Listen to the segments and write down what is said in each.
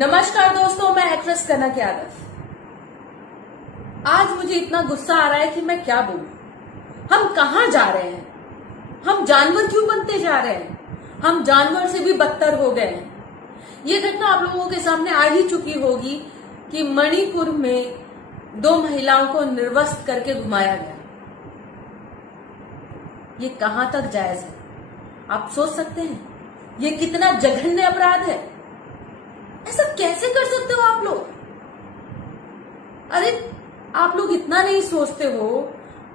नमस्कार दोस्तों, मैं एक्ट्रेस कनक यादव। आज मुझे इतना गुस्सा आ रहा है कि मैं क्या बोलूं। हम कहां जा रहे हैं? हम जानवर क्यों बनते जा रहे हैं? हम जानवर से भी बदतर हो गए हैं। ये घटना आप लोगों के सामने आ ही चुकी होगी कि मणिपुर में 2 महिलाओं को निर्वस्त्र करके घुमाया गया। ये कहां तक जायज है? आप सोच सकते हैं ये कितना जघन्य अपराध है। ऐसा कैसे कर सकते हो आप लोग? अरे आप लोग इतना नहीं सोचते हो।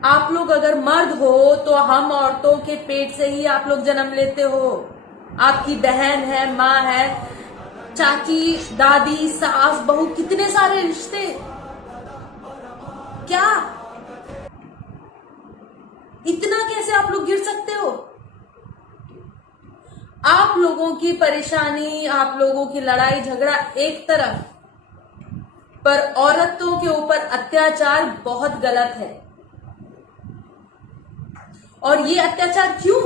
आप लोग अगर मर्द हो तो हम औरतों के पेट से ही आप लोग जन्म लेते हो। आपकी बहन है, माँ है, चाची, दादी, सास, बहू, कितने सारे रिश्ते। क्या इतना कैसे आप लोग गिर सकते हो? आप लोगों की परेशानी, आप लोगों की लड़ाई झगड़ा एक तरफ, पर औरतों के ऊपर अत्याचार बहुत गलत है। और ये अत्याचार क्यों?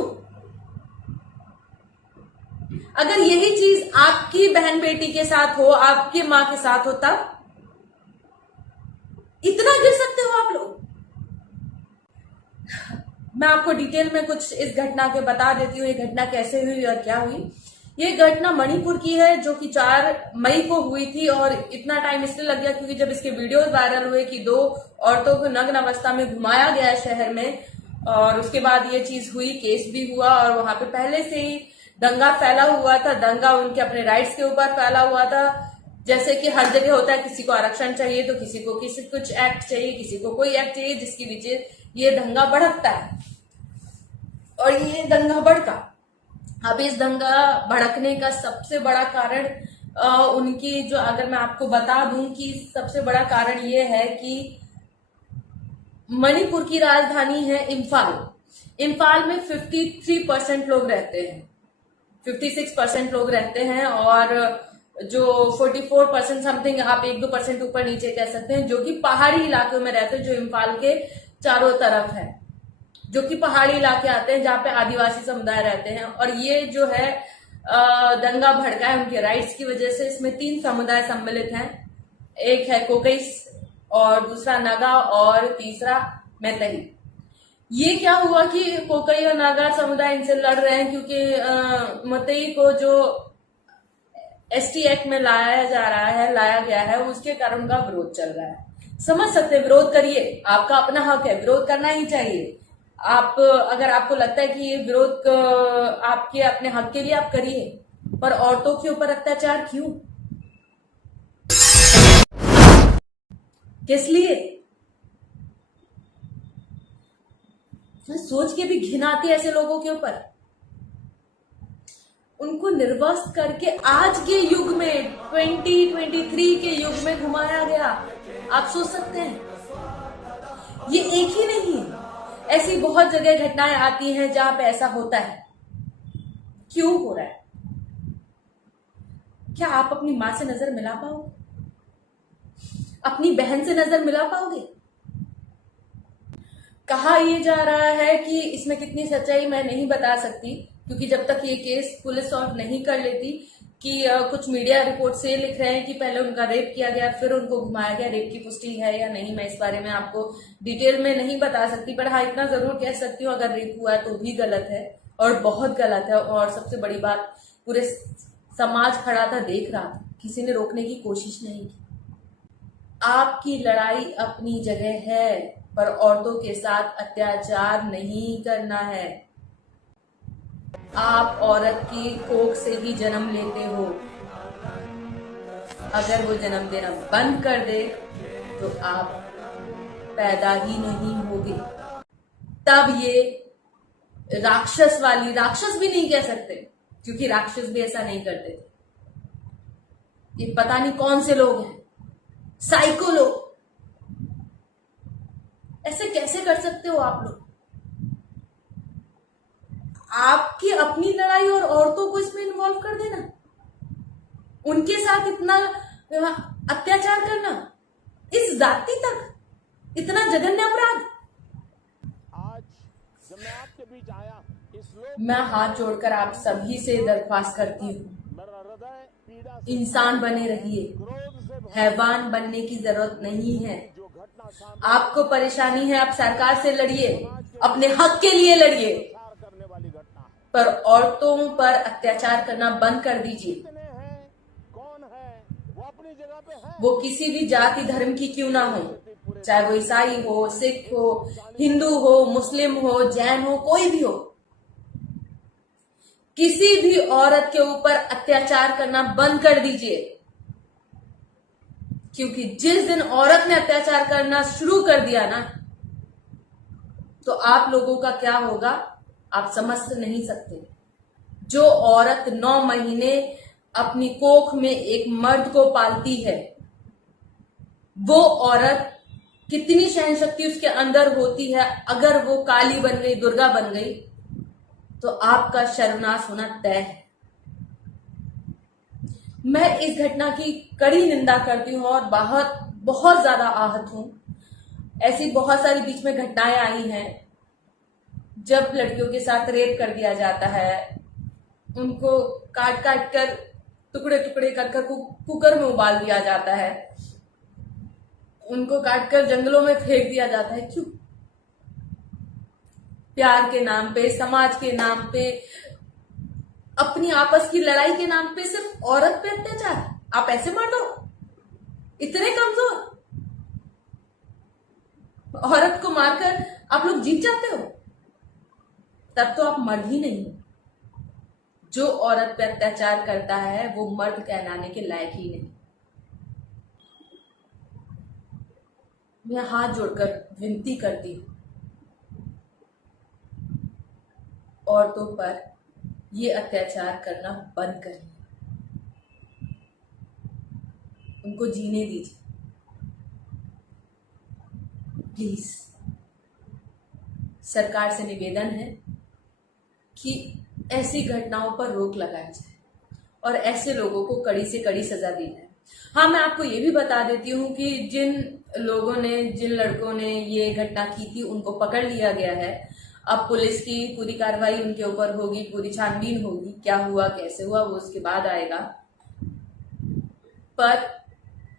अगर यही चीज आपकी बहन बेटी के साथ हो, आपकी मां के साथ हो, तब इतना गिर सकते हो आप लोग? मैं आपको डिटेल में कुछ इस घटना के बता देती हूँ। ये घटना कैसे हुई और क्या हुई। ये घटना मणिपुर की है, जो कि 4 मई को हुई थी। और इतना टाइम इसलिए लग गया क्योंकि जब इसके वीडियोस वायरल हुए कि 2 औरतों को नग्न अवस्था में घुमाया गया शहर में, और उसके बाद ये चीज हुई, केस भी हुआ, और वहां पे पहले से ही दंगा फैला हुआ था। दंगा उनके अपने राइट्स के ऊपर फैला हुआ था। जैसे कि हर जगह होता है, किसी को आरक्षण चाहिए तो किसी को कुछ एक्ट चाहिए, किसी को कोई एक्ट चाहिए, जिसकी वजह ये दंगा भड़कता है। और ये दंगा भड़का। अब इस दंगा भड़कने का सबसे बड़ा कारण उनकी जो, अगर मैं आपको बता दूं कि सबसे बड़ा कारण ये है कि मणिपुर की राजधानी है इम्फाल। इम्फाल में 53% लोग रहते हैं, 56% लोग रहते हैं, और जो 44% समथिंग, आप 1-2% ऊपर नीचे कह सकते हैं, जो कि पहाड़ी इलाकों में रहते हैं, जो इम्फाल के चारों तरफ है, जो कि पहाड़ी इलाके आते हैं, जहाँ पे आदिवासी समुदाय रहते हैं। और ये जो है दंगा भड़का है उनके राइट्स की वजह से। इसमें 3 समुदाय सम्मिलित हैं। एक है कोकईस, और दूसरा नागा, और तीसरा मैतेई। ये क्या हुआ कि कोकई और नागा समुदाय इनसे लड़ रहे हैं क्योंकि मैतेई को जो एसटी एक्ट में लाया गया है, उसके कारण उनका विरोध चल रहा है। समझ सकते हैं, विरोध करिए, आपका अपना हक है, विरोध करना ही चाहिए। आप अगर आपको लगता है कि ये विरोध आपके अपने हक के लिए, आप करिए, पर औरतों के ऊपर अत्याचार क्यों? किस लिए? सोच के भी घिन आती है ऐसे लोगों के ऊपर। उनको निर्वस्त्र करके आज के युग में, 2023 के युग में घुमाया गया। आप सोच सकते हैं, ये एक ही नहीं, ऐसी बहुत जगह घटनाएं आती हैं जहां पे ऐसा होता है। क्यों हो रहा है? क्या आप अपनी मां से नजर मिला पाओगे? अपनी बहन से नजर मिला पाओगे? कहा यह जा रहा है कि इसमें कितनी सच्चाई मैं नहीं बता सकती, क्योंकि जब तक ये केस पुलिस सॉल्व नहीं कर लेती, कि कुछ मीडिया रिपोर्ट से लिख रहे हैं कि पहले उनका रेप किया गया, फिर उनको घुमाया गया। रेप की पुष्टि है या नहीं, मैं इस बारे में आपको डिटेल में नहीं बता सकती, पर हाँ इतना जरूर कह सकती हूँ, अगर रेप हुआ है तो भी गलत है, और बहुत गलत है। और सबसे बड़ी बात, पूरे समाज खड़ा था, देख रहा था, किसी ने रोकने की कोशिश नहीं की। आपकी लड़ाई अपनी जगह है, पर औरतों के साथ अत्याचार नहीं करना है। आप औरत की कोख से ही जन्म लेते हो। अगर वो जन्म देना बंद कर दे तो आप पैदा ही नहीं होगे। तब ये राक्षस वाली, राक्षस भी नहीं कह सकते क्योंकि राक्षस भी ऐसा नहीं करते थे। ये पता नहीं कौन से लोग हैं, साइको लोग। ऐसे कैसे कर सकते हो आप लोग? आपकी अपनी लड़ाई और औरतों को इसमें इन्वॉल्व कर देना, उनके साथ इतना अत्याचार करना, इस जाति तक, इतना जघन्य अपराध। आज जब मैं आपके बीच आया, इस लोग मैं हाथ जोड़कर आप सभी से दरख्वास्त करती हूँ, मेरा हृदय पीड़ा से इंसान बने रहिए, क्रोध से भरा हैवान बनने की जरूरत नहीं है। जो घटना सामने आपको परेशानी है, आप सरकार से लड़िए, अपने हक के लिए लड़िए, सार करने वाली घटना है। पर औरतों पर अत्याचार करना बंद कर दीजिए। कितने हैं, कौन है, वो अपनी जगह पे है। वो किसी भी जाति धर्म की क्यों ना हो, चाहे वो ईसाई हो, सिख हो, हिंदू हो, मुस्लिम हो, जैन हो, कोई भी हो, किसी भी औरत के ऊपर अत्याचार करना बंद कर दीजिए। क्योंकि जिस दिन औरत ने अत्याचार करना शुरू कर दिया ना, तो आप लोगों का क्या होगा आप समझ नहीं सकते। जो औरत 9 महीने अपनी कोख में एक मर्द को पालती है, वो औरत कितनी सहनशक्ति उसके अंदर होती है, अगर वो काली बन गई, दुर्गा बन गई, तो आपका सर्वनाश होना तय है। मैं इस घटना की कड़ी निंदा करती हूँ और बहुत ज्यादा आहत हूं। ऐसी बहुत सारी बीच में घटनाएं आई हैं जब लड़कियों के साथ रेप कर दिया जाता है, उनको काट काट कर टुकड़े टुकड़े कर कुकर में उबाल दिया जाता है, उनको काट कर जंगलों में फेंक दिया जाता है। क्यों? प्यार के नाम पे, समाज के नाम पे, अपनी आपस की लड़ाई के नाम पे सिर्फ औरत पे अत्याचार। आप ऐसे मर दो, इतने कमजोर, औरत को मारकर आप लोग जीत जाते हो, तब तो आप मर्द ही नहीं। जो औरत पे अत्याचार करता है वो मर्द कहलाने के लायक ही नहीं। मैं हाथ जोड़कर विनती करती हूं, औरतों पर ये अत्याचार करना बंद करिए, उनको जीने दीजिए प्लीज। सरकार से निवेदन है कि ऐसी घटनाओं पर रोक लगाई जाए और ऐसे लोगों को कड़ी से कड़ी सजा दी जाए। हाँ, मैं आपको ये भी बता देती हूँ कि जिन लोगों ने, जिन लड़कों ने ये घटना की थी, उनको पकड़ लिया गया है। अब पुलिस की पूरी कार्रवाई उनके ऊपर होगी, पूरी छानबीन होगी, क्या हुआ कैसे हुआ वो उसके बाद आएगा। पर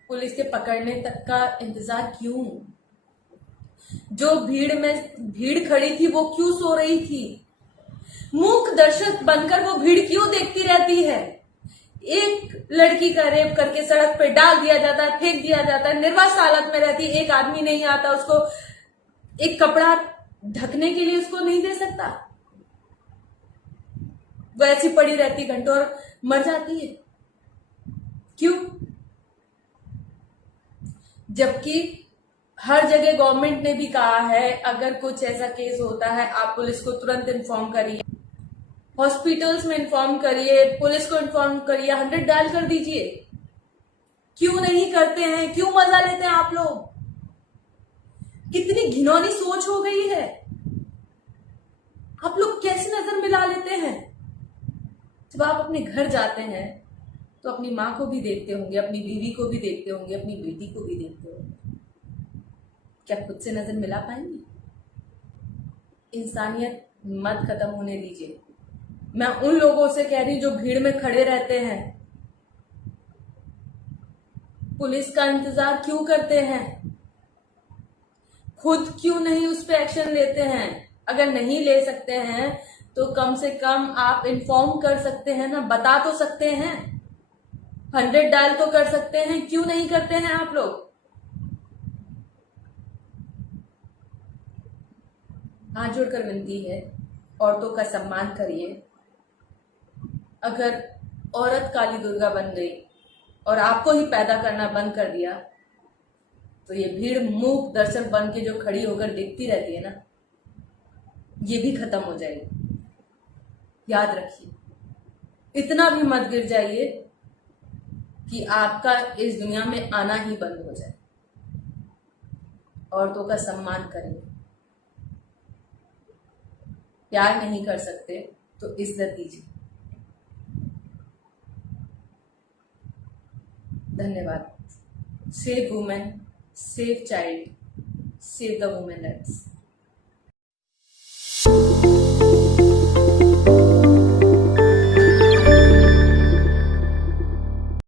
पुलिस के पकड़ने तक का इंतजार क्यों? जो भीड़ खड़ी थी वो क्यों सो रही थी? मूक दर्शक बनकर वो भीड़ क्यों देखती रहती है? एक लड़की का रेप करके सड़क पे डाल दिया जाता है, फेंक दिया जाता है, निर्वस्त्र हालत में रहती है, एक आदमी नहीं आता उसको एक कपड़ा ढकने के लिए, उसको नहीं दे सकता, वो ऐसी पड़ी रहती घंटों और मर जाती है। क्यों? जबकि हर जगह गवर्नमेंट ने भी कहा है अगर कुछ ऐसा केस होता है आप पुलिस को तुरंत इन्फॉर्म करिए, हॉस्पिटल्स में इन्फॉर्म करिए, पुलिस को इन्फॉर्म करिए, 100 डायल कर दीजिए। क्यों नहीं करते हैं? क्यों मजा लेते हैं आप लोग? कितनी घिनौनी सोच हो गई है। आप लोग कैसे नजर मिला लेते हैं? जब आप अपने घर जाते हैं तो अपनी माँ को भी देखते होंगे, अपनी बीवी को भी देखते होंगे, अपनी बेटी को भी देखते होंगे, क्या खुद से नजर मिला पाएंगे? इंसानियत मत खत्म होने दीजिए। मैं उन लोगों से कह रही हूं जो भीड़ में खड़े रहते हैं, पुलिस का इंतजार क्यों करते हैं? खुद क्यों नहीं उस पर एक्शन लेते हैं? अगर नहीं ले सकते हैं तो कम से कम आप इन्फॉर्म कर सकते हैं ना, बता तो सकते हैं, 100 डायल तो कर सकते हैं। क्यों नहीं करते हैं आप लोग? हाथ जोड़कर विनती है, औरतों का सम्मान करिए। अगर औरत काली दुर्गा बन गई और आपको ही पैदा करना बंद कर दिया तो ये भीड़ मूक दर्शक बन के जो खड़ी होकर देखती रहती है ना, ये भी खत्म हो जाएगी। याद रखिए, इतना भी मत गिर जाइए कि आपका इस दुनिया में आना ही बंद हो जाए। औरतों का सम्मान करिए। प्यार नहीं कर सकते तो इज्जत दीजिए। धन्यवाद। Save women, save child, save the women rights.